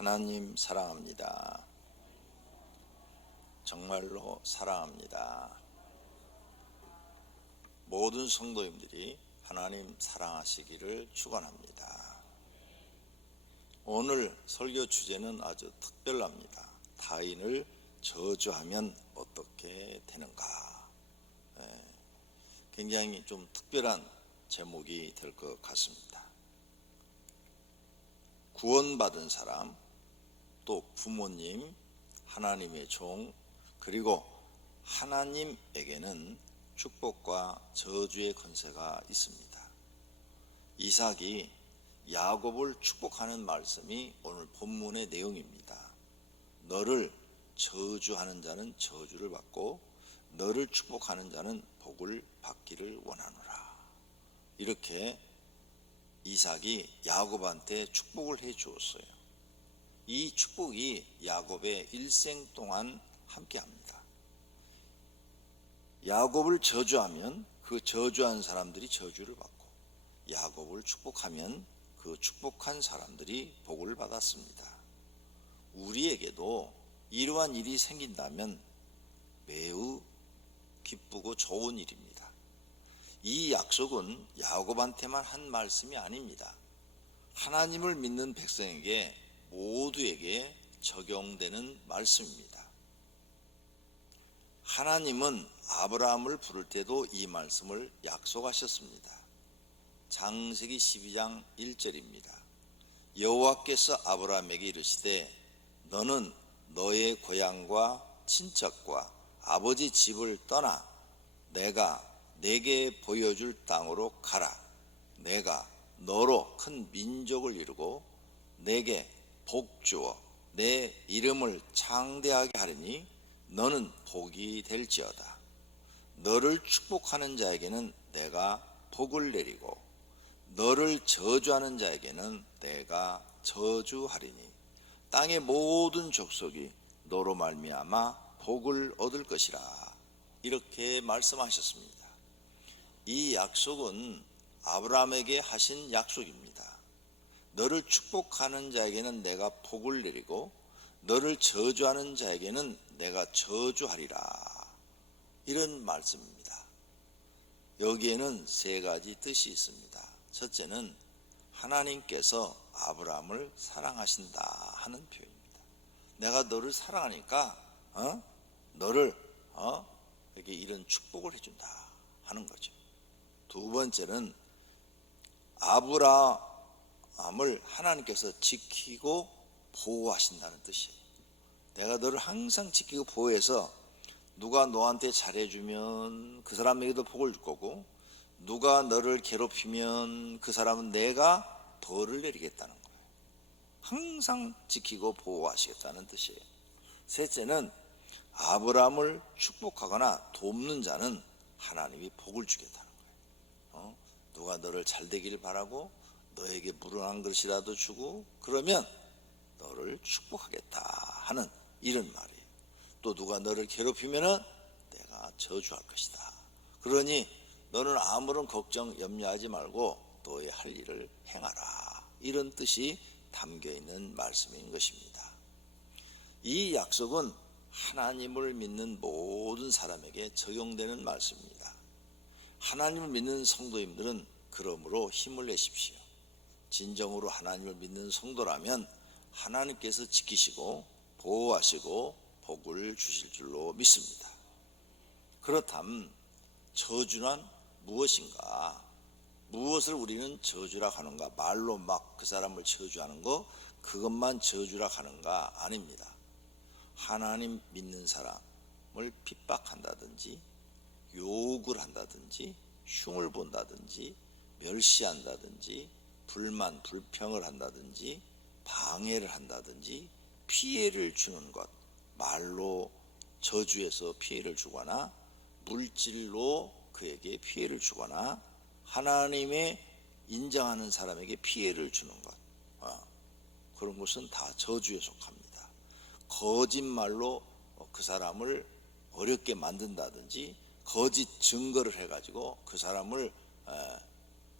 하나님 사랑합니다. 정말로 사랑합니다. 모든 성도님들이 하나님 사랑하시기를 축원합니다. 오늘 설교 주제는 아주 특별합니다. 타인을 저주하면 어떻게 되는가? 굉장히 좀 특별한 제목이 될 것 같습니다. 구원받은 사람, 또 부모님, 하나님의 종, 그리고 하나님에게는 축복과 저주의 권세가 있습니다. 이삭이 야곱을 축복하는 말씀이 오늘 본문의 내용입니다. 너를 저주하는 자는 저주를 받고 너를 축복하는 자는 복을 받기를 원하노라. 이렇게 이삭이 야곱한테 축복을 해 주었어요. 이 축복이 야곱의 일생 동안 함께합니다. 야곱을 저주하면 그 저주한 사람들이 저주를 받고, 야곱을 축복하면 그 축복한 사람들이 복을 받았습니다. 우리에게도 이러한 일이 생긴다면 매우 기쁘고 좋은 일입니다. 이 약속은 야곱한테만 한 말씀이 아닙니다. 하나님을 믿는 백성에게 모두에게 적용되는 말씀입니다. 하나님은 아브라함을 부를 때도 이 말씀을 약속하셨습니다. 창세기 12장 1절입니다. 여호와께서 아브라함에게 이르시되 너는 너의 고향과 친척과 아버지 집을 떠나 내가 내게 보여줄 땅으로 가라. 내가 너로 큰 민족을 이루고 내게 복 주어 내 이름을 창대하게 하리니 너는 복이 될지어다. 너를 축복하는 자에게는 내가 복을 내리고 너를 저주하는 자에게는 내가 저주하리니 땅의 모든 족속이 너로 말미암아 복을 얻을 것이라. 이렇게 말씀하셨습니다. 이 약속은 아브라함에게 하신 약속입니다. 너를 축복하는 자에게는 내가 복을 내리고 너를 저주하는 자에게는 내가 저주하리라. 이런 말씀입니다. 여기에는 세 가지 뜻이 있습니다. 첫째는 하나님께서 아브라함을 사랑하신다 하는 표현입니다. 내가 너를 사랑하니까 너를 이렇게 이런 축복을 해준다 하는 거죠. 두 번째는 아브라함을 하나님께서 지키고 보호하신다는 뜻이에요. 내가 너를 항상 지키고 보호해서 누가 너한테 잘해주면 그 사람에게도 복을 줄 거고, 누가 너를 괴롭히면 그 사람은 내가 벌을 내리겠다는 거예요. 항상 지키고 보호하시겠다는 뜻이에요. 셋째는 아브라함을 축복하거나 돕는 자는 하나님이 복을 주겠다는 거예요. 누가 너를 잘 되길 바라고 너에게 물을 한 그릇이라도 주고 그러면 너를 축복하겠다 하는 이런 말이에요. 또 누가 너를 괴롭히면은 내가 저주할 것이다. 그러니 너는 아무런 걱정 염려하지 말고 너의 할 일을 행하라. 이런 뜻이 담겨 있는 말씀인 것입니다. 이 약속은 하나님을 믿는 모든 사람에게 적용되는 말씀입니다. 하나님을 믿는 성도님들은 그러므로 힘을 내십시오. 진정으로 하나님을 믿는 성도라면 하나님께서 지키시고 보호하시고 복을 주실 줄로 믿습니다. 그렇다면 저주란 무엇인가? 무엇을 우리는 저주라 하는가? 말로 막 그 사람을 저주하는 거, 그것만 저주라 하는가? 아닙니다. 하나님 믿는 사람을 핍박한다든지 욕을 한다든지 흉을 본다든지 멸시한다든지 불만 불평을 한다든지 방해를 한다든지 피해를 주는 것, 말로 저주해서 피해를 주거나 물질로 그에게 피해를 주거나 하나님의 인정하는 사람에게 피해를 주는 것, 그런 것은 다 저주에 속합니다. 거짓말로 그 사람을 어렵게 만든다든지 거짓 증거를 해가지고 그 사람을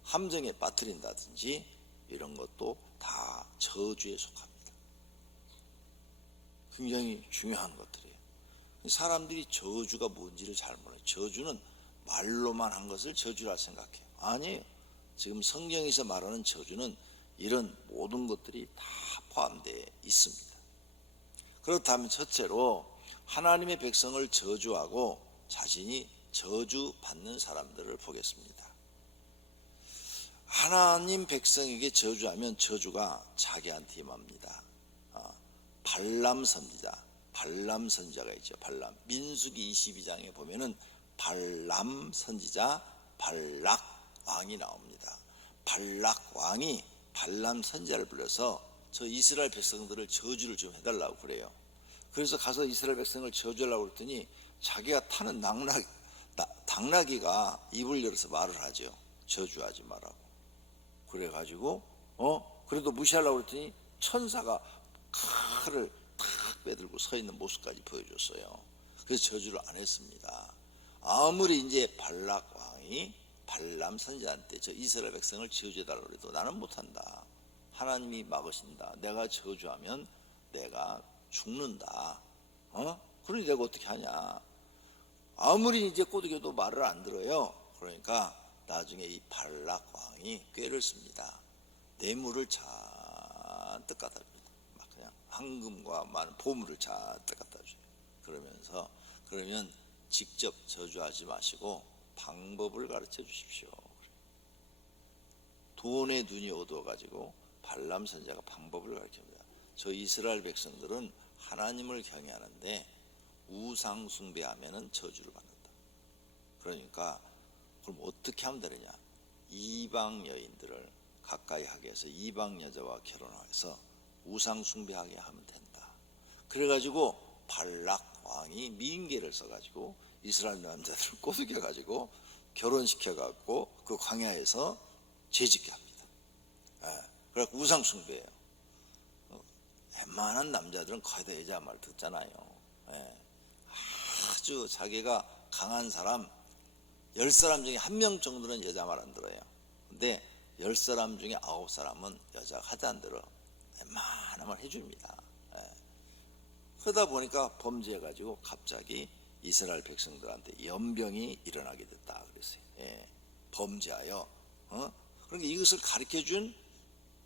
함정에 빠뜨린다든지 이런 것도 다 저주에 속합니다. 굉장히 중요한 것들이에요. 사람들이 저주가 뭔지를 잘 몰라요. 저주는 말로만 한 것을 저주라 생각해요. 아니에요. 지금 성경에서 말하는 저주는 이런 모든 것들이 다 포함되어 있습니다. 그렇다면 첫째로 하나님의 백성을 저주하고 자신이 저주받는 사람들을 보겠습니다. 하나님 백성에게 저주하면 저주가 자기한테 임합니다. 발람 선지자가 있죠. 발람. 민수기 22장에 보면은 발람 선지자 발락 왕이 나옵니다. 발락 왕이 발람 선지자를 불러서 저 이스라엘 백성들을 저주를 좀 해달라고 그래요. 그래서 가서 이스라엘 백성을 저주하려고 그랬더니 자기가 타는 당나귀가 입을 열어서 말을 하죠. 저주하지 말라고. 그래가지고 그래도 무시하려고 그랬더니 천사가 칼을 탁 빼들고 서 있는 모습까지 보여줬어요. 그래서 저주를 안 했습니다. 아무리 이제 발락 왕이 발람 선지자한테 저 이스라엘 백성을 저주해달라고 해도 나는 못한다. 하나님이 막으신다. 내가 저주하면 내가 죽는다. 그러니 내가 어떻게 하냐. 아무리 이제 꼬드겨도 말을 안 들어요. 그러니까 나중에 이 발락 왕이 꾀를 씁니다. 뇌물을 잔뜩 갖다 줍니다. 막 그냥 황금과 많은 보물을 잔뜩 갖다 줘요. 그러면 직접 저주하지 마시고 방법을 가르쳐 주십시오. 돈에 눈이 어두워가지고 발람 선지자가 방법을 가르칩니다. 저 이스라엘 백성들은 하나님을 경외하는데 우상 숭배하면은 저주를 받는다. 그러니까 그럼 어떻게 하면 되느냐? 이방 여인들을 가까이 하게 해서 이방 여자와 결혼해서 우상 숭배하게 하면 된다. 그래가지고 발락 왕이 미인계를 써가지고 이스라엘 남자들을 꼬드겨가지고 결혼시켜갖고 그 광야에서 죄짓게 합니다. 그래서 우상 숭배예요. 웬만한 남자들은 거의 다 여자 말 듣잖아요. 아주 자기가 강한 사람 10사람 중에 1명 정도는 여자 말 안 들어요. 근데 10사람 중에 9사람은 여자가 하도 안 들어. 웬만하면 해줍니다. 그러다 보니까 범죄해가지고 갑자기 이스라엘 백성들한테 연병이 일어나게 됐다 그랬어요. 범죄하여. 그러니까 이것을 가르쳐준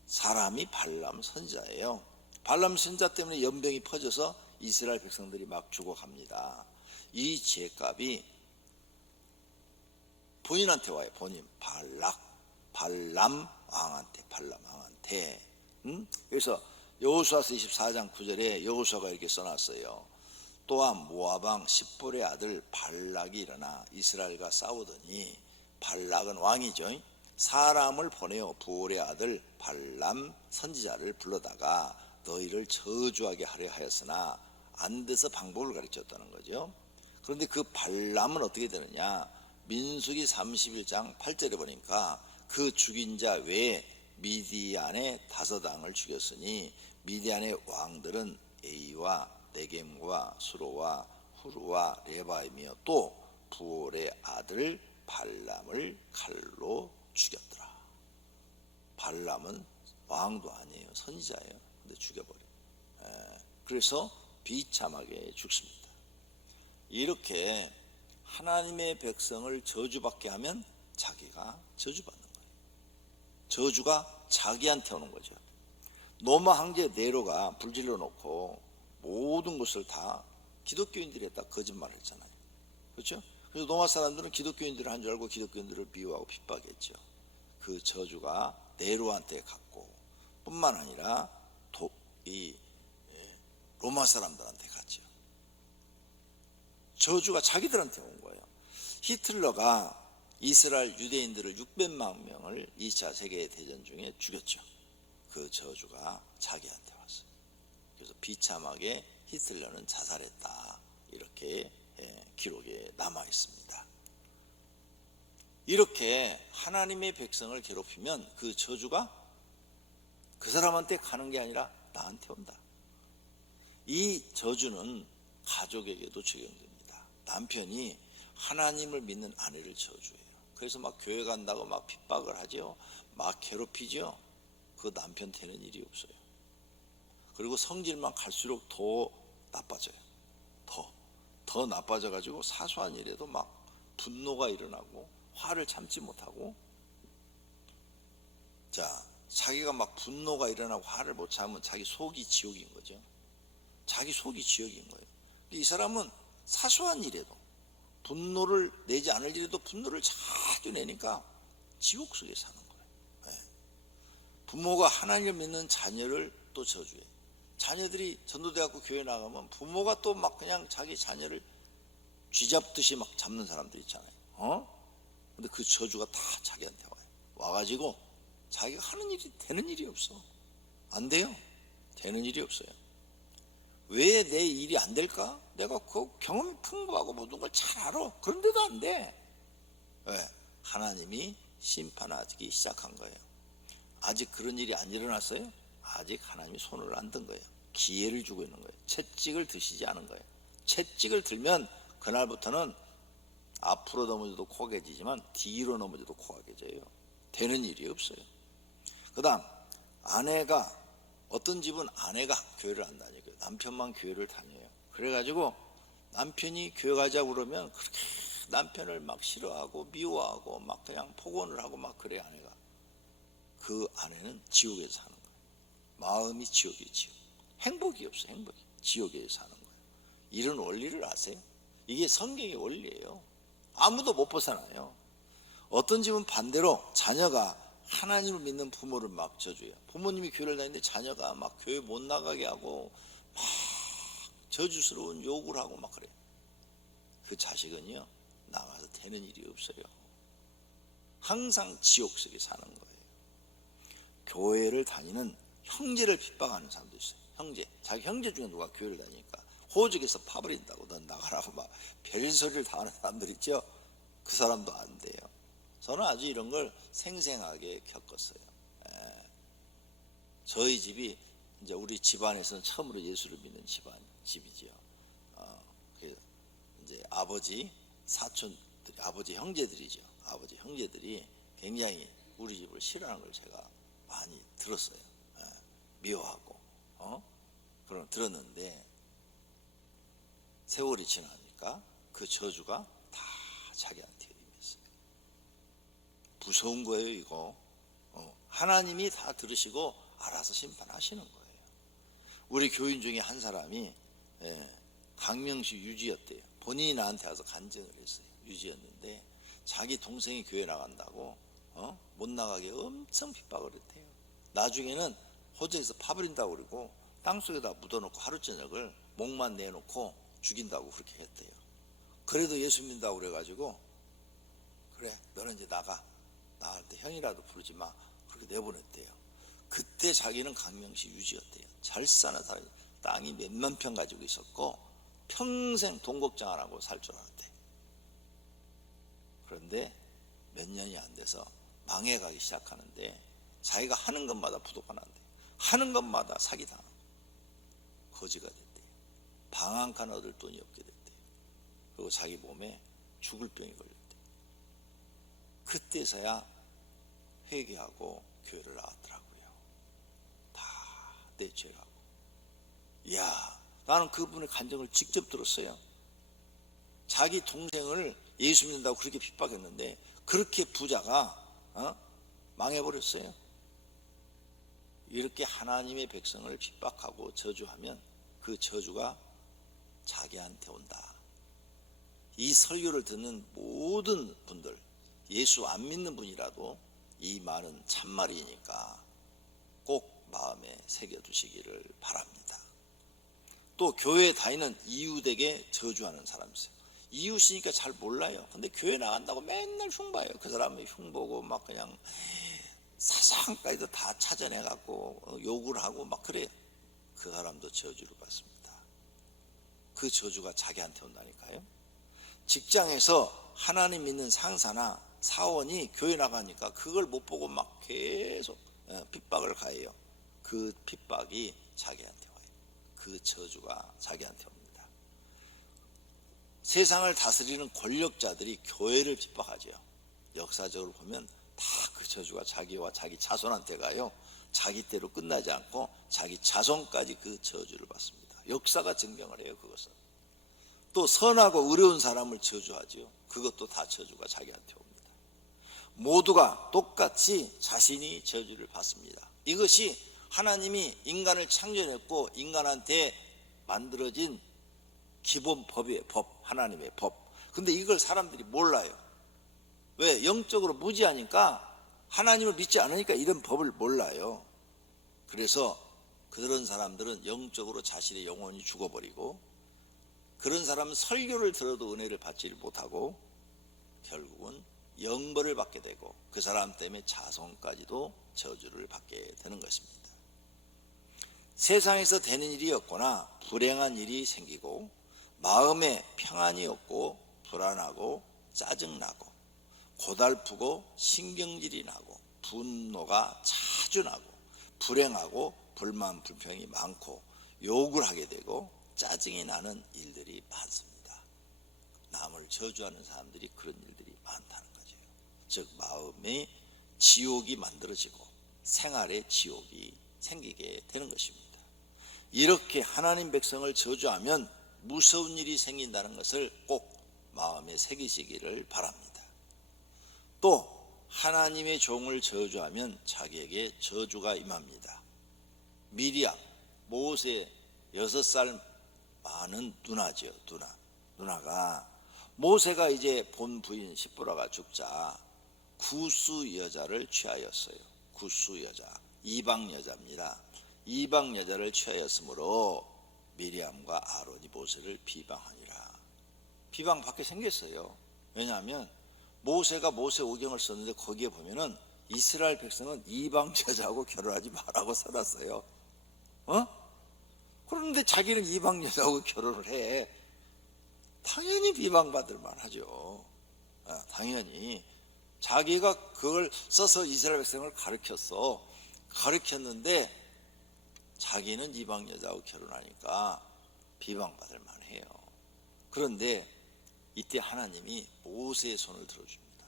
사람이 발람 선지자예요. 발람 선지자 때문에 연병이 퍼져서 이스라엘 백성들이 막 죽어갑니다. 이 죄값이 본인한테 와요. 본인 발람 왕한테. 그래서 여호수아서 24장 9절에 여호수아가 이렇게 써놨어요. 또한 모압왕 십볼의 아들 발락이 일어나 이스라엘과 싸우더니, 발락은 왕이죠. 사람을 보내어 부올의 아들 발람 선지자를 불러다가 너희를 저주하게 하려 하였으나 안 돼서 방법을 가르쳤다는 거죠. 그런데 그 발람은 어떻게 되느냐? 민수기 31장 8절에 보니까 그 죽인 자 외에 미디안의 5왕을 죽였으니 미디안의 왕들은 에이와 네겜과 수로와 후루와 레바임이며 또 부올의 아들 발람을 칼로 죽였더라. 발람은 왕도 아니에요. 선지자예요. 근데 죽여버려요. 그래서 비참하게 죽습니다. 이렇게 하나님의 백성을 저주받게 하면 자기가 저주받는 거예요. 저주가 자기한테 오는 거죠. 로마 황제 네로가 불질러 놓고 모든 것을 다 기독교인들이 했다 거짓말을 했잖아요. 그렇죠? 그래서 로마 사람들은 기독교인들을 한 줄 알고 기독교인들을 미워하고 핍박했죠. 그 저주가 네로한테 갔고 뿐만 아니라 이 로마 사람들한테 갔죠. 저주가 자기들한테 온 거예요. 히틀러가 이스라엘 유대인들을 600만 명을 2차 세계대전 중에 죽였죠. 그 저주가 자기한테 왔어요. 그래서 비참하게 히틀러는 자살했다. 이렇게 기록에 남아 있습니다. 이렇게 하나님의 백성을 괴롭히면 그 저주가 그 사람한테 가는 게 아니라 나한테 온다. 이 저주는 가족에게도 적용됩니다. 남편이 하나님을 믿는 아내를 저주해요. 그래서 막 교회 간다고 막 핍박을 하죠. 막 괴롭히죠. 그 남편 되는 일이 없어요. 그리고 성질만 갈수록 더 나빠져요. 더 나빠져가지고 사소한 일에도 막 분노가 일어나고 화를 참지 못하고, 자, 자기가 막 분노가 일어나고 화를 못 참으면 자기 속이 지옥인 거죠. 자기 속이 지옥인 거예요. 이 사람은 사소한 일에도, 분노를 내지 않을 일에도 분노를 자주 내니까 지옥 속에 사는 거예요. 네. 부모가 하나님을 믿는 자녀를 또 저주해. 자녀들이 전도대학교 교회 나가면 부모가 또 막 그냥 자기 자녀를 쥐잡듯이 막 잡는 사람들 있잖아요. 근데 그 저주가 다 자기한테 와요. 와가지고 자기가 하는 일이 되는 일이 없어. 안 돼요. 되는 일이 없어요. 왜 내 일이 안 될까? 내가 그 경험이 풍부하고 모든 걸 잘 알아. 그런데도 안 돼. 왜? 하나님이 심판하기 시작한 거예요. 아직 그런 일이 안 일어났어요? 아직 하나님이 손을 안 든 거예요. 기회를 주고 있는 거예요. 채찍을 드시지 않은 거예요. 채찍을 들면 그날부터는 앞으로 넘어져도 코가 깨지지만 뒤로 넘어져도 코가 깨져요. 되는 일이 없어요. 그 다음, 아내가, 어떤 집은 아내가 교회를 안 다니고 남편만 교회를 다녀요. 그래가지고 남편이 교회 가자고 그러면 그렇게 남편을 막 싫어하고 미워하고 막 그냥 폭언을 하고 막 그래. 아내가, 그 아내는 지옥에서 사는 거예요. 마음이 지옥이에요. 지옥. 행복이 없어요. 행복이. 지옥에서 사는 거예요. 이런 원리를 아세요? 이게 성경의 원리예요. 아무도 못 벗어나요. 어떤 집은 반대로 자녀가 하나님을 믿는 부모를 막 저주해요. 부모님이 교회를 다니는데 자녀가 막 교회 못 나가게 하고 막 저주스러운 욕을 하고 막 그래요. 그 자식은요, 나가서 되는 일이 없어요. 항상 지옥 속에 사는 거예요. 교회를 다니는 형제를 핍박하는 사람도 있어요. 형제, 자기 형제 중에 누가 교회를 다니니까 호적에서 파버린다고, 넌 나가라고 막 별소리를 다 하는 사람들 있죠. 그 사람도 안 돼요. 저는 아주 이런 걸 생생하게 겪었어요. 저희 집이 이제 우리 집안에서는 처음으로 예수를 믿는 집이죠. 이제 아버지 사촌들이, 아버지 형제들이죠. 아버지 형제들이 굉장히 우리 집을 싫어하는 걸 제가 많이 들었어요. 미워하고, 그런 들었는데 세월이 지나니까 그 저주가 다 자기한테 임했어요. 무서운 거예요, 이거. 하나님이 다 들으시고 알아서 심판하시는 거예요. 우리 교인 중에 한 사람이 강명시 유지였대요. 본인이 나한테 와서 간증을 했어요. 유지였는데 자기 동생이 교회 나간다고 못 나가게 엄청 핍박을 했대요. 나중에는 호적에서 파버린다고 그러고 땅속에다 묻어놓고 하루 저녁을 목만 내놓고 죽인다고 그렇게 했대요. 그래도 예수 믿는다고 그래가지고, 그래 너는 이제 나갈 때 형이라도 부르지 마, 그렇게 내보냈대요. 그때 자기는 강명시 유지였대요. 잘 사는 사람, 땅이 몇만 평 가지고 있었고 평생 돈 걱정 안 하고 살 줄 알았대. 그런데 몇 년이 안 돼서 망해가기 시작하는데 자기가 하는 것마다 부도가 난대. 하는 것마다 사기당하고 거지가 됐대요. 방 한 칸 얻을 돈이 없게 됐대요. 그리고 자기 몸에 죽을 병이 걸렸대요. 그때서야 회개하고 교회를 나왔더라고요. 다 내 죄라고. 이야, 나는 그분의 간증을 직접 들었어요. 자기 동생을 예수 믿는다고 그렇게 핍박했는데 그렇게 부자가 망해버렸어요. 이렇게 하나님의 백성을 핍박하고 저주하면 그 저주가 자기한테 온다. 이 설교를 듣는 모든 분들, 예수 안 믿는 분이라도 이 말은 참말이니까 꼭 마음에 새겨두시기를 바랍니다. 또 교회에 다니는 이웃에게 저주하는 사람이 있어요. 이웃이니까 잘 몰라요. 근데 교회 나간다고 맨날 흉봐요. 그 사람이 흉보고 막 그냥 사상까지도 다 찾아내갖고 욕을 하고 막 그래요. 그 사람도 저주를 받습니다. 그 저주가 자기한테 온다니까요. 직장에서 하나님 믿는 상사나 사원이 교회 나가니까 그걸 못 보고 막 계속 핍박을 가해요. 그 핍박이 자기한테 와요. 그 저주가 자기한테 옵니다. 세상을 다스리는 권력자들이 교회를 핍박하죠. 역사적으로 보면 다 그 저주가 자기와 자기 자손한테 가요. 자기 때로 끝나지 않고 자기 자손까지 그 저주를 받습니다. 역사가 증명을 해요. 그것은. 또 선하고 의로운 사람을 저주하지요. 그것도 다 저주가 자기한테 옵니다. 모두가 똑같이 자신이 저주를 받습니다. 이것이 하나님이 인간을 창조했고 인간한테 만들어진 기본 법이에요. 법, 하나님의 법. 근데 이걸 사람들이 몰라요. 왜? 영적으로 무지하니까, 하나님을 믿지 않으니까 이런 법을 몰라요. 그래서 그런 사람들은 영적으로 자신의 영혼이 죽어버리고, 그런 사람은 설교를 들어도 은혜를 받지 못하고 결국은 영벌을 받게 되고, 그 사람 때문에 자손까지도 저주를 받게 되는 것입니다. 세상에서 되는 일이 없거나 불행한 일이 생기고 마음에 평안이 없고 불안하고 짜증나고 고달프고 신경질이 나고 분노가 자주 나고 불행하고 불만 불평이 많고 욕을 하게 되고 짜증이 나는 일들이 많습니다. 남을 저주하는 사람들이 그런 일들이 많다는 거죠. 즉 마음의 지옥이 만들어지고 생활의 지옥이 생기게 되는 것입니다. 이렇게 하나님 백성을 저주하면 무서운 일이 생긴다는 것을 꼭 마음에 새기시기를 바랍니다. 또 하나님의 종을 저주하면 자기에게 저주가 임합니다. 미리암, 모세 6살 많은 누나죠. 누나가 모세가 이제 본 부인 시브라가 죽자 구스 여자를 취하였어요. 구스 여자, 이방 여자입니다. 이방 여자를 취하였으므로 미리암과 아론이 모세를 비방하니라. 비방받게 생겼어요. 왜냐하면 모세가 모세오경을 썼는데 거기에 보면은 이스라엘 백성은 이방 여자하고 결혼하지 말라고 써놨어요. 그런데 자기는 이방 여자하고 결혼을 해. 당연히 비방받을 만하죠. 당연히 자기가 그걸 써서 이스라엘 백성을 가르쳤는데 자기는 이방 여자하고 결혼하니까 비방받을 만해요. 그런데 이때 하나님이 모세의 손을 들어줍니다.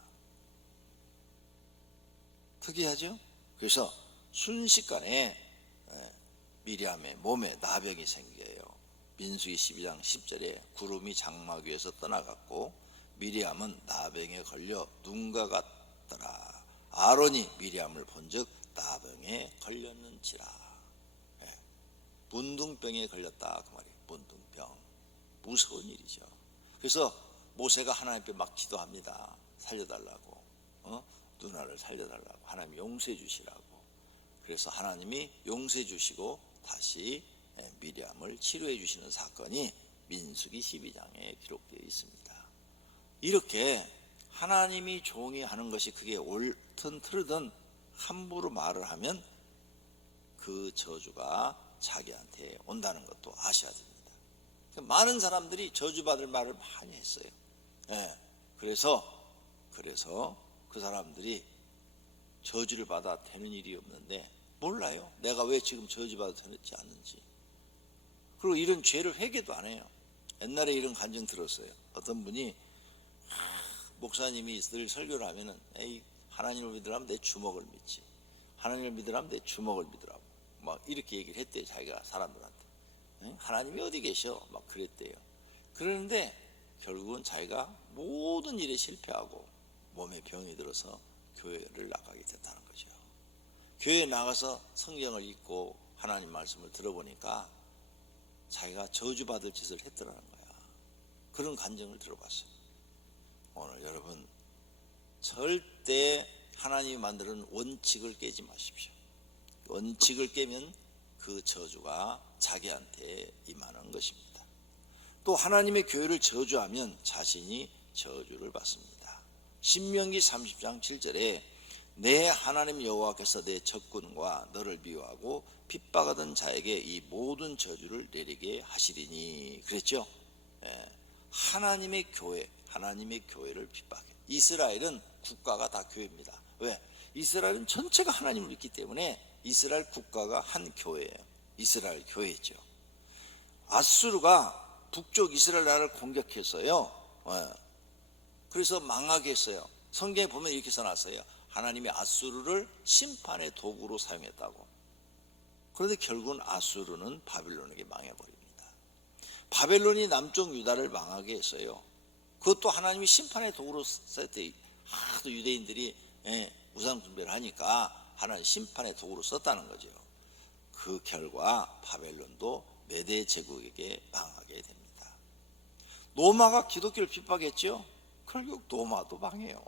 특이하죠? 그래서 순식간에 미리암의 몸에 나병이 생겨요. 민수기 12장 10절에 구름이 장막 위에서 떠나갔고 미리암은 나병에 걸려 눈과 같더라. 아론이 미리암을 본즉 나병에 걸렸는지라. 문둥병에 걸렸다 그 말이에요. 문둥병, 무서운 일이죠. 그래서 모세가 하나님께 막 기도합니다. 살려달라고, 누나를 살려달라고, 하나님 용서해 주시라고. 그래서 하나님이 용서해 주시고 다시 미리암을 치료해 주시는 사건이 민수기 12장에 기록되어 있습니다. 이렇게 하나님이 종이 하는 것이 그게 옳든 틀든 함부로 말을 하면 그 저주가 자기한테 온다는 것도 아셔야 됩니다. 많은 사람들이 저주받을 말을 많이 했어요. 그래서 그 사람들이 저주를 받아 되는 일이 없는데 몰라요. 내가 왜 지금 저주받아 되지 않는지. 그리고 이런 죄를 회개도 안 해요. 옛날에 이런 간증 들었어요. 어떤 분이 목사님이 늘 설교를 하면은 에이 하나님을 믿으라면 내 주먹을 믿지, 하나님을 믿으라면 내 주먹을 믿으라고 막 이렇게 얘기를 했대요. 자기가 사람들한테. 하나님이 어디 계셔? 막 그랬대요. 그러는데 결국은 자기가 모든 일에 실패하고 몸에 병이 들어서 교회를 나가게 됐다는 거죠. 교회에 나가서 성경을 읽고 하나님 말씀을 들어보니까 자기가 저주받을 짓을 했더라는 거야. 그런 간증을 들어봤어요. 오늘 여러분 절대 하나님이 만드는 원칙을 깨지 마십시오. 원칙을 깨면 그 저주가 자기한테 임하는 것입니다. 또 하나님의 교회를 저주하면 자신이 저주를 받습니다. 신명기 30장 7절에 내 하나님 여호와께서 내 적군과 너를 미워하고 핍박하던 자에게 이 모든 저주를 내리게 하시리니 그랬죠. 하나님의 교회를 핍박해. 이스라엘은 국가가 다 교회입니다. 왜? 이스라엘은 전체가 하나님을 믿기 때문에 이스라엘 국가가 한 교회예요. 이스라엘 교회죠. 아수르가 북쪽 이스라엘 나라를 공격했어요. 그래서 망하게 했어요. 성경에 보면 이렇게 써놨어요. 하나님이 아수르를 심판의 도구로 사용했다고. 그런데 결국은 아수르는 바빌론에게 망해버립니다. 바벨론이 남쪽 유다를 망하게 했어요. 그것도 하나님이 심판의 도구로 썼대. 하도 유대인들이 우상 숭배를 하니까 하나님 심판의 도구로 썼다는 거죠. 그 결과 바벨론도 메대 제국에게 망하게 됩니다. 로마가 기독교를 핍박했죠. 결국 로마도 망해요.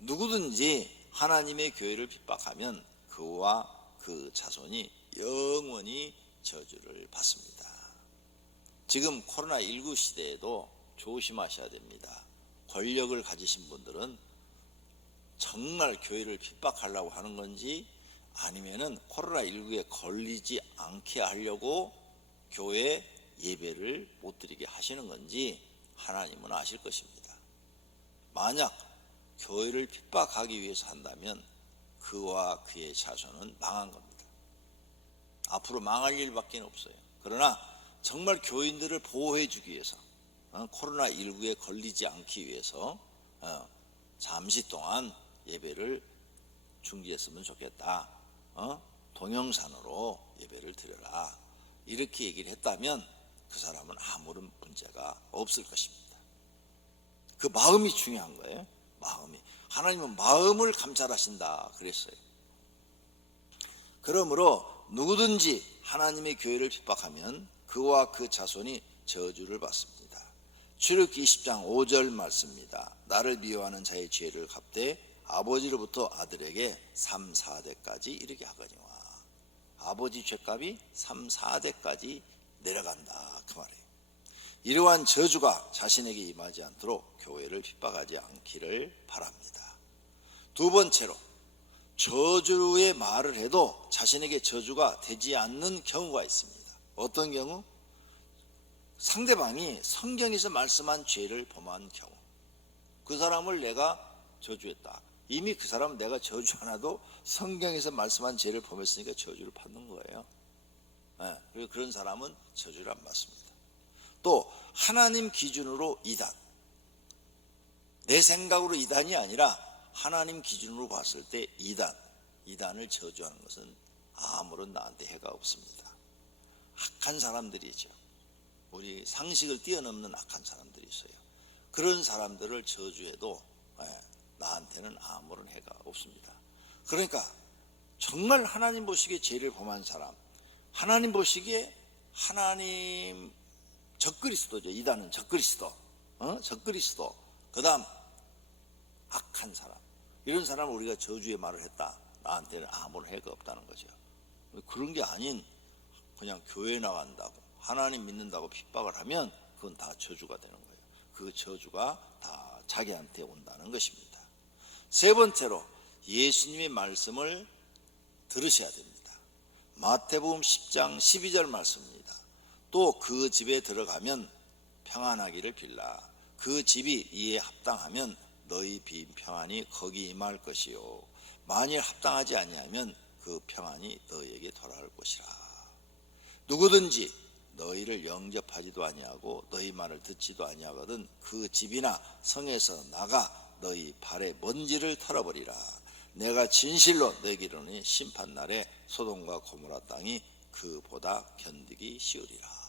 누구든지 하나님의 교회를 핍박하면 그와 그 자손이 영원히 저주를 받습니다. 지금 코로나19 시대에도 조심하셔야 됩니다. 권력을 가지신 분들은 정말 교회를 핍박하려고 하는 건지 아니면은 코로나19에 걸리지 않게 하려고 교회 예배를 못 드리게 하시는 건지 하나님은 아실 것입니다. 만약 교회를 핍박하기 위해서 한다면 그와 그의 자손은 망한 겁니다. 앞으로 망할 일밖에 없어요. 그러나 정말 교인들을 보호해 주기 위해서 코로나19에 걸리지 않기 위해서 잠시 동안 예배를 중지했으면 좋겠다. 동영상으로 예배를 드려라. 이렇게 얘기를 했다면 그 사람은 아무런 문제가 없을 것입니다. 그 마음이 중요한 거예요. 마음이. 하나님은 마음을 감찰하신다 그랬어요. 그러므로 누구든지 하나님의 교회를 핍박하면 그와 그 자손이 저주를 받습니다. 출애굽기 20장 5절 말씀입니다. 나를 미워하는 자의 죄를 갚되 아버지로부터 아들에게 3, 4대까지 이르게 하거니와. 아버지 죄값이 3, 4대까지 내려간다 그 말이에요. 이러한 저주가 자신에게 임하지 않도록 교회를 핍박하지 않기를 바랍니다. 두 번째로 저주의 말을 해도 자신에게 저주가 되지 않는 경우가 있습니다. 어떤 경우? 상대방이 성경에서 말씀한 죄를 범한 경우. 그 사람을 내가 저주했다. 이미 그 사람은 내가 저주 하나도 성경에서 말씀한 죄를 범했으니까 저주를 받는 거예요. 그리고 그런 사람은 저주를 안 받습니다. 또 하나님 기준으로 이단, 내 생각으로 이단이 아니라 하나님 기준으로 봤을 때 이단을 저주하는 것은 아무런 나한테 해가 없습니다. 악한 사람들이죠. 우리 상식을 뛰어넘는 악한 사람들이 있어요. 그런 사람들을 저주해도 나한테는 아무런 해가 없습니다. 그러니까 정말 하나님 보시기에 죄를 범한 사람, 하나님 보시기에 하나님 적그리스도죠. 이단은 적그리스도, 적그리스도. 그 다음 악한 사람, 이런 사람을 우리가 저주의 말을 했다. 나한테는 아무런 해가 없다는 거죠. 그런 게 아닌 그냥 교회 나간다고 하나님 믿는다고 핍박을 하면 그건 다 저주가 되는 거예요. 그 저주가 다 자기한테 온다는 것입니다. 세 번째로 예수님의 말씀을 들으셔야 됩니다. 마태복음 10장 12절 말씀입니다. 또 그 집에 들어가면 평안하기를 빌라. 그 집이 이에 합당하면 너희 빈 평안이 거기 임할 것이요 만일 합당하지 아니하면 그 평안이 너희에게 돌아올 것이라. 누구든지 너희를 영접하지도 아니하고 너희 말을 듣지도 아니하거든 그 집이나 성에서 나가 너희 발에 먼지를 털어버리라. 내가 진실로 너희에게 이르노니 심판날에 소돔과 고모라 땅이 그보다 견디기 쉬우리라.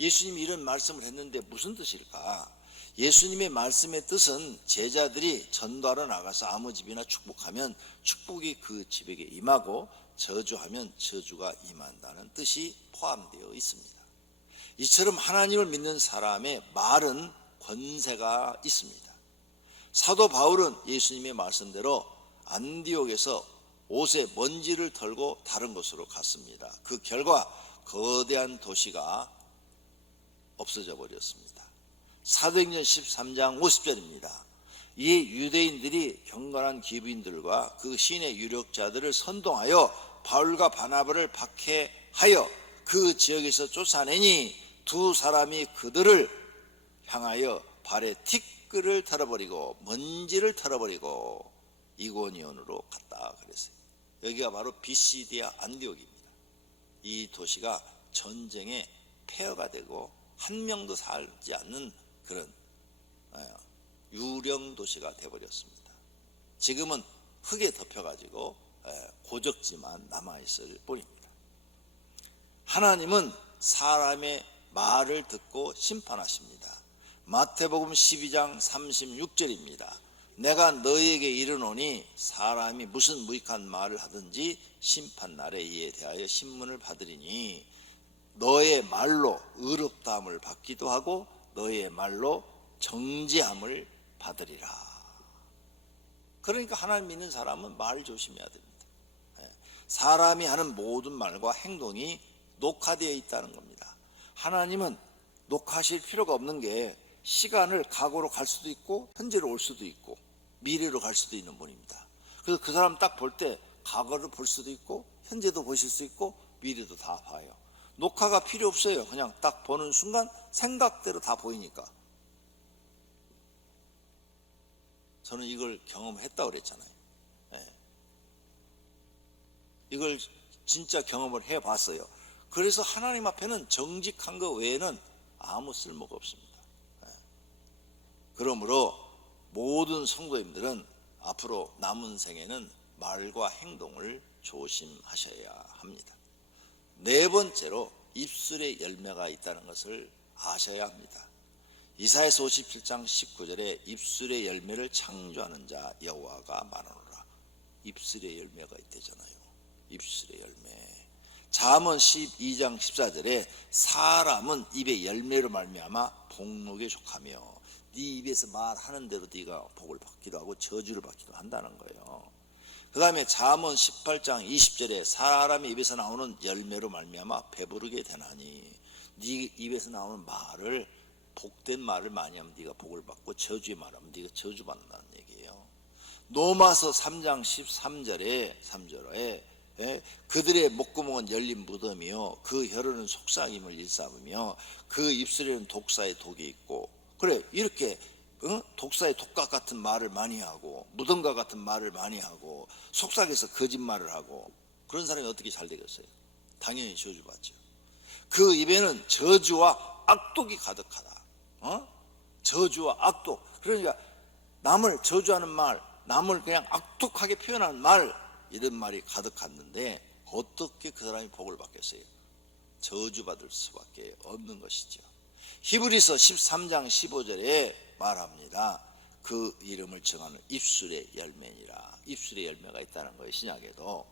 예수님이 이런 말씀을 했는데 무슨 뜻일까? 예수님의 말씀의 뜻은 제자들이 전도하러 나가서 아무 집이나 축복하면 축복이 그 집에게 임하고 저주하면 저주가 임한다는 뜻이 포함되어 있습니다. 이처럼 하나님을 믿는 사람의 말은 권세가 있습니다. 사도 바울은 예수님의 말씀대로 안디옥에서 옷에 먼지를 털고 다른 곳으로 갔습니다. 그 결과 거대한 도시가 없어져 버렸습니다. 사도행전 13장 50절입니다. 이 유대인들이 경건한 기부인들과 그 신의 유력자들을 선동하여 바울과 바나바를 박해하여 그 지역에서 쫓아내니 두 사람이 그들을 향하여 발에 티끌을 털어버리고 먼지를 털어버리고 이고니온으로 갔다 그랬어요. 여기가 바로 비시디아 안디옥입니다. 이 도시가 전쟁에 폐허가 되고 한 명도 살지 않는 그런 유령 도시가 되어버렸습니다. 지금은 흙에 덮여가지고 고적지만 남아있을 뿐입니다. 하나님은 사람의 말을 듣고 심판하십니다. 마태복음 12장 36절입니다. 내가 너희에게 이르노니 사람이 무슨 무익한 말을 하든지 심판날에 이에 대하여 신문을 받으리니 너의 말로 의롭다함을 받기도 하고 너의 말로 정죄함을 받으리라. 그러니까 하나님 믿는 사람은 말 조심해야 됩니다. 사람이 하는 모든 말과 행동이 녹화되어 있다는 겁니다. 하나님은 녹화하실 필요가 없는 게 시간을 과거로 갈 수도 있고 현재로 올 수도 있고 미래로 갈 수도 있는 분입니다. 그래서 그 사람 딱 볼 때 과거를 볼 수도 있고 현재도 보실 수 있고 미래도 다 봐요. 녹화가 필요 없어요. 그냥 딱 보는 순간 생각대로 다 보이니까. 저는 이걸 경험했다고 그랬잖아요. 이걸 진짜 경험을 해봤어요. 그래서 하나님 앞에는 정직한 것 외에는 아무 쓸모가 없습니다. 그러므로 모든 성도님들은 앞으로 남은 생에는 말과 행동을 조심하셔야 합니다. 네 번째로 입술의 열매가 있다는 것을 아셔야 합니다. 이사야서 57장 19절에 입술의 열매를 창조하는 자 여호와가 말하노라. 입술의 열매가 있대잖아요. 입술의 열매. 잠언 12장 14절에 사람은 입의 열매로 말미암아 복록에 족하며 네 입에서 말하는 대로 네가 복을 받기도 하고 저주를 받기도 한다는 거예요. 그 다음에 잠언 18장 20절에 사람의 입에서 나오는 열매로 말미암아 배부르게 되나니 네 입에서 나오는 말을 복된 말을 많이 하면 네가 복을 받고 저주의 말하면 네가 저주받는다는 얘기예요. 로마서 3장 3절에 그들의 목구멍은 열린 무덤이요 그 혀로는 속삭임을 일삼으며 그 입술에는 독사의 독이 있고. 그래 이렇게 독사의 독각 같은 말을 많이 하고 무덤과 같은 말을 많이 하고 속삭여서 거짓말을 하고 그런 사람이 어떻게 잘 되겠어요? 당연히 저주받죠. 그 입에는 저주와 악독이 가득하다. 저주와 악독. 그러니까 남을 저주하는 말, 남을 그냥 악독하게 표현하는 말, 이런 말이 가득했는데 어떻게 그 사람이 복을 받겠어요? 저주받을 수밖에 없는 것이죠. 히브리서 13장 15절에 말합니다. 그 이름을 정하는 입술의 열매니라. 입술의 열매가 있다는 거예요. 신약에도.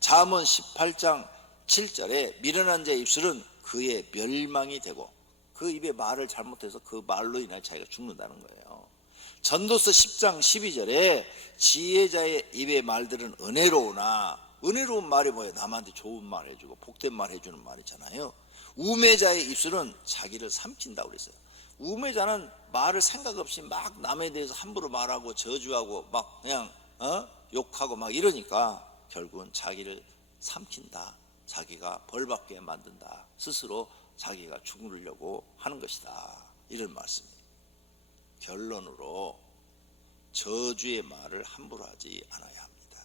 잠언 18장 7절에 미련한 자의 입술은 그의 멸망이 되고 그 입에 말을 잘못해서 그 말로 인해 자기가 죽는다는 거예요. 전도서 10장 12절에 지혜자의 입의 말들은 은혜로우나, 은혜로운 말이 뭐예요? 남한테 좋은 말 해주고 복된 말 해주는 말이잖아요. 우매자의 입술은 자기를 삼킨다고 그랬어요. 우매자는 말을 생각 없이 막 남에 대해서 함부로 말하고 저주하고 막 그냥 욕하고 막 이러니까 결국은 자기를 삼킨다. 자기가 벌받게 만든다. 스스로 자기가 죽으려고 하는 것이다. 이런 말씀이에요. 결론으로 저주의 말을 함부로 하지 않아야 합니다.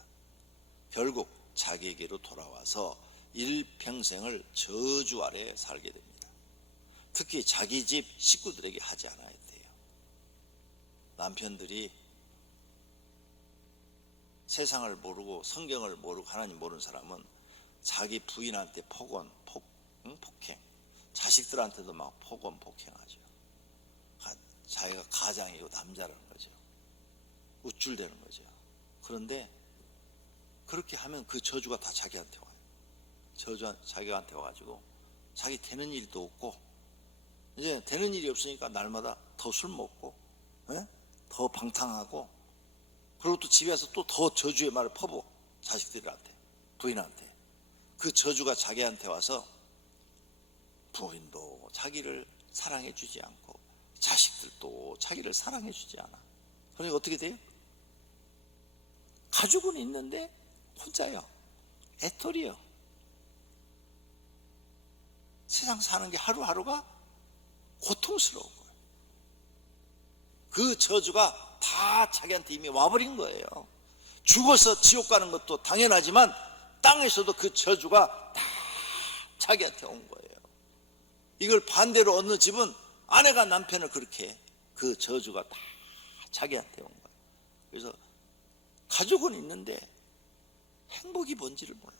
결국 자기에게로 돌아와서 일평생을 저주 아래 살게 됩니다. 특히 자기 집 식구들에게 하지 않아야 돼요. 남편들이 세상을 모르고 성경을 모르고 하나님 모르는 사람은 자기 부인한테 폭언, 폭행, 자식들한테도 막 폭언, 폭행하죠. 자기가 가장이고 남자라는 거죠. 우쭐대는 거죠. 그런데 그렇게 하면 그 저주가 다 자기한테 와요. 저주가 자기한테 와가지고 자기 되는 일도 없고 이제 되는 일이 없으니까 날마다 더 술 먹고 더 방탕하고 그리고 또 집에서 또 더 저주의 말을 퍼부어 자식들한테 부인한테. 그 저주가 자기한테 와서 부인도 자기를 사랑해 주지 않고 자식들도 자기를 사랑해 주지 않아. 그러니까 어떻게 돼요? 가족은 있는데 혼자요. 애톨이요. 세상 사는 게 하루하루가 고통스러운 거예요. 그 저주가 다 자기한테 이미 와버린 거예요. 죽어서 지옥 가는 것도 당연하지만 땅에서도 그 저주가 다 자기한테 온 거예요. 이걸 반대로 어느 집은 아내가 남편을 그렇게 해. 그 저주가 다 자기한테 온 거예요. 그래서 가족은 있는데 행복이 뭔지를 몰라.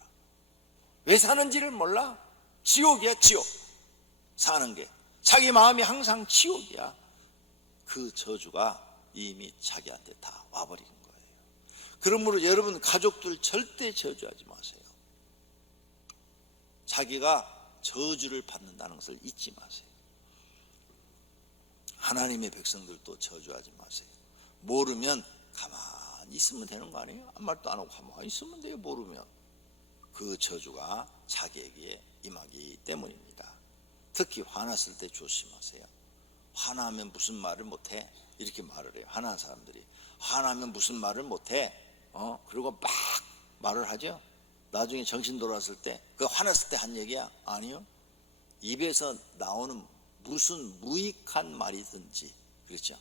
왜 사는지를 몰라. 지옥이야 지옥. 사는 게 자기 마음이 항상 지옥이야. 그 저주가 이미 자기한테 다 와버린 거예요. 그러므로 여러분 가족들 절대 저주하지 마세요. 자기가 저주를 받는다는 것을 잊지 마세요. 하나님의 백성들도 저주하지 마세요. 모르면 가만히 있으면 되는 거 아니에요? 아무 말도 안 하고 가만히 있으면 돼요. 모르면 그 저주가 자기에게 임하기 때문입니다. 특히 화났을 때 조심하세요. 화나면 무슨 말을 못해? 이렇게 말을 해요. 화난 사람들이 화나면 무슨 말을 못해? 그리고 막 말을 하죠. 나중에 정신 돌아왔을 때 그 화났을 때 한 얘기야? 아니요. 입에서 나오는 무슨 무익한 말이든지, 그렇죠?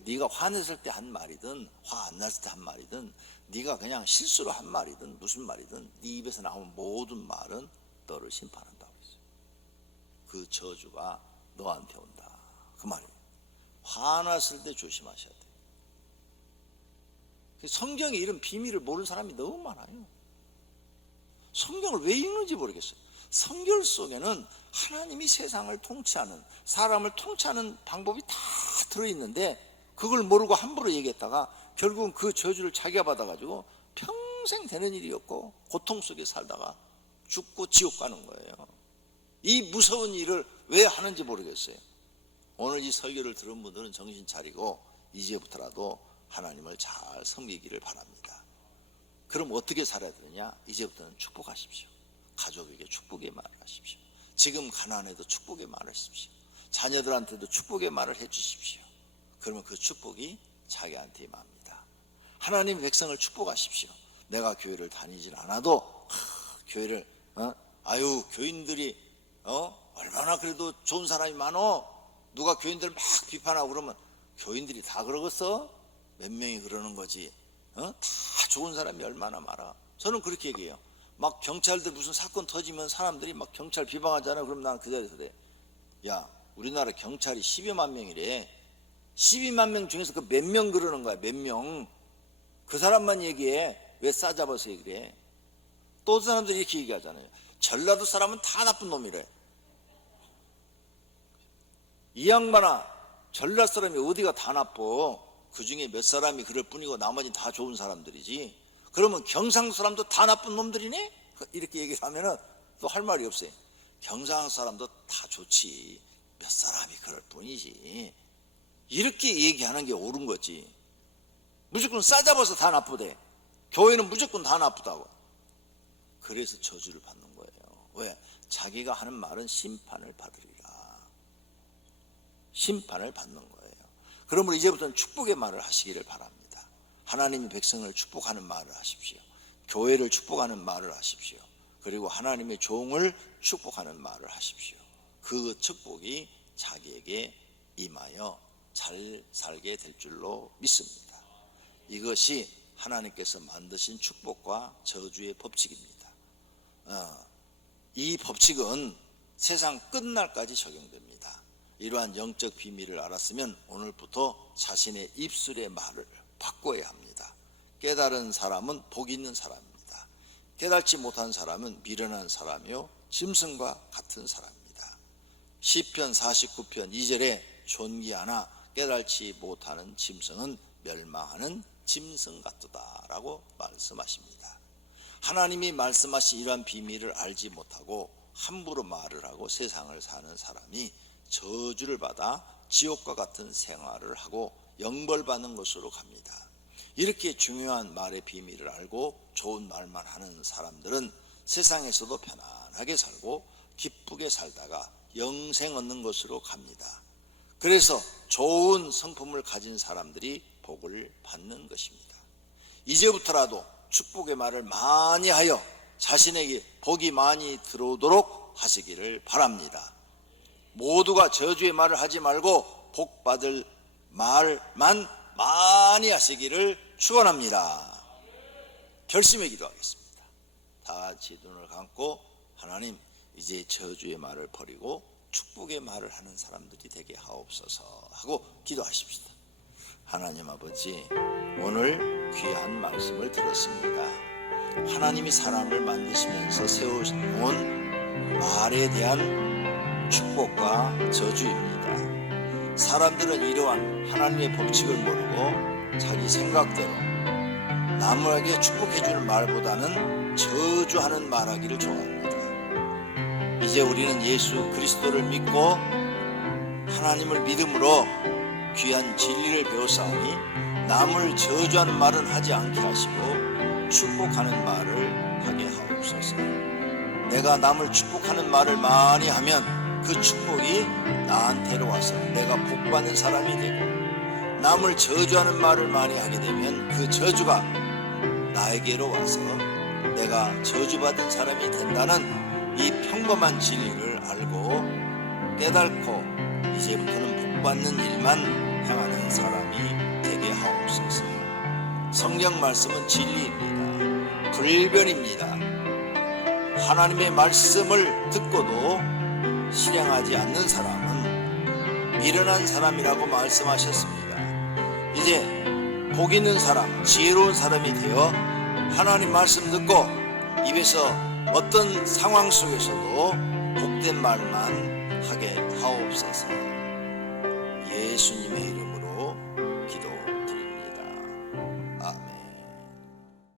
네가 화냈을 때 한 말이든 화 안 났을 때 한 말이든 네가 그냥 실수로 한 말이든 무슨 말이든 네 입에서 나오는 모든 말은 너를 심판한다고 했어요. 그 저주가 너한테 온다, 그 말이에요. 화났을 때 조심하셔야 돼요. 성경에 이런 비밀을 모르는 사람이 너무 많아요. 성경을 왜 읽는지 모르겠어요. 성경 속에는 하나님이 세상을 통치하는, 사람을 통치하는 방법이 다 들어있는데 그걸 모르고 함부로 얘기했다가 결국은 그 저주를 자기가 받아가지고 평생 되는 일이었고 고통 속에 살다가 죽고 지옥 가는 거예요. 이 무서운 일을 왜 하는지 모르겠어요. 오늘 이 설교를 들은 분들은 정신 차리고 이제부터라도 하나님을 잘 섬기기를 바랍니다. 그럼 어떻게 살아야 되느냐? 이제부터는 축복하십시오. 가족에게 축복의 말을 하십시오. 지금 가난해도 축복의 말을 하십시오. 자녀들한테도 축복의 말을 해주십시오. 그러면 그 축복이 자기한테 임합니다. 하나님 백성을 축복하십시오. 내가 교회를 다니질 않아도 교회를 교인들이 얼마나 그래도 좋은 사람이 많어. 누가 교인들 막 비판하고 그러면 교인들이 다 그러겠어? 몇 명이 그러는 거지. 다 좋은 사람이 얼마나 많아. 저는 그렇게 얘기해요. 막 경찰들 무슨 사건 터지면 사람들이 막 경찰 비방하잖아. 그럼 나는 그 자리에서 그래. 야, 우리나라 경찰이 12만 명이래. 12만 명 중에서 그 몇 명 그러는 거야. 몇 명. 그 사람만 얘기해. 왜 싸잡아서 얘기해? 또 사람들이 이렇게 얘기하잖아요. 전라도 사람은 다 나쁜 놈이래. 이 양반아, 전라도 사람이 어디가 다 나빠? 그 중에 몇 사람이 그럴 뿐이고 나머지는 다 좋은 사람들이지. 그러면 경상도 사람도 다 나쁜 놈들이네? 이렇게 얘기를 하면은 또 할 말이 없어요. 경상도 사람도 다 좋지. 몇 사람이 그럴 뿐이지. 이렇게 얘기하는 게 옳은 거지. 무조건 싸잡아서 다 나쁘대. 교회는 무조건 다 나쁘다고. 그래서 저주를 받는 거예요. 왜? 자기가 하는 말은 심판을 받으리라. 심판을 받는 거예요. 그러므로 이제부터는 축복의 말을 하시기를 바랍니다. 하나님의 백성을 축복하는 말을 하십시오. 교회를 축복하는 말을 하십시오. 그리고 하나님의 종을 축복하는 말을 하십시오. 그 축복이 자기에게 임하여 잘 살게 될 줄로 믿습니다. 이것이 하나님께서 만드신 축복과 저주의 법칙입니다. 이 법칙은 세상 끝날까지 적용됩니다. 이러한 영적 비밀을 알았으면 오늘부터 자신의 입술의 말을 바꿔야 합니다. 깨달은 사람은 복 있는 사람입니다. 깨달지 못한 사람은 미련한 사람이요 짐승과 같은 사람입니다. 시편 49편 2절에 존귀하나 깨달지 못하는 짐승은 멸망하는 짐승 같도다 라고 말씀하십니다. 하나님이 말씀하신 이러한 비밀을 알지 못하고 함부로 말을 하고 세상을 사는 사람이 저주를 받아 지옥과 같은 생활을 하고 영벌받는 것으로 갑니다. 이렇게 중요한 말의 비밀을 알고 좋은 말만 하는 사람들은 세상에서도 편안하게 살고 기쁘게 살다가 영생 얻는 것으로 갑니다. 그래서 좋은 성품을 가진 사람들이 복을 받는 것입니다. 이제부터라도 축복의 말을 많이 하여 자신에게 복이 많이 들어오도록 하시기를 바랍니다. 모두가 저주의 말을 하지 말고 복 받을 말만 많이 하시기를 축원합니다. 결심의 기도하겠습니다. 다 같이 눈을 감고 하나님 이제 저주의 말을 버리고 축복의 말을 하는 사람들이 되게 하옵소서 하고 기도하십시다. 하나님 아버지, 오늘 귀한 말씀을 들었습니다. 하나님이 사람을 만드시면서 세워놓은 말에 대한 축복과 저주입니다. 사람들은 이러한 하나님의 법칙을 모르고 자기 생각대로 남에게 축복해주는 말보다는 저주하는 말하기를 좋아합니다. 이제 우리는 예수 그리스도를 믿고 하나님을 믿음으로 귀한 진리를 배웠사오니 남을 저주하는 말은 하지 않게 하시고 축복하는 말을 하게 하옵소서. 내가 남을 축복하는 말을 많이 하면 그 축복이 나한테로 와서 내가 복받는 사람이 되고, 남을 저주하는 말을 많이 하게 되면 그 저주가 나에게로 와서 내가 저주받은 사람이 된다는 이 평범한 진리를 알고 깨닫고 이제부터는 복받는 일만 행하는 사람이 되게 하옵소서. 성경 말씀은 진리입니다. 불변입니다. 하나님의 말씀을 듣고도 실행하지 않는 사람은 미련한 사람이라고 말씀하셨습니다. 이제 복 있는 사람, 지혜로운 사람이 되어 하나님 말씀 듣고 입에서 어떤 상황 속에서도 복된 말만 하게 하옵소서. 예수님의 이름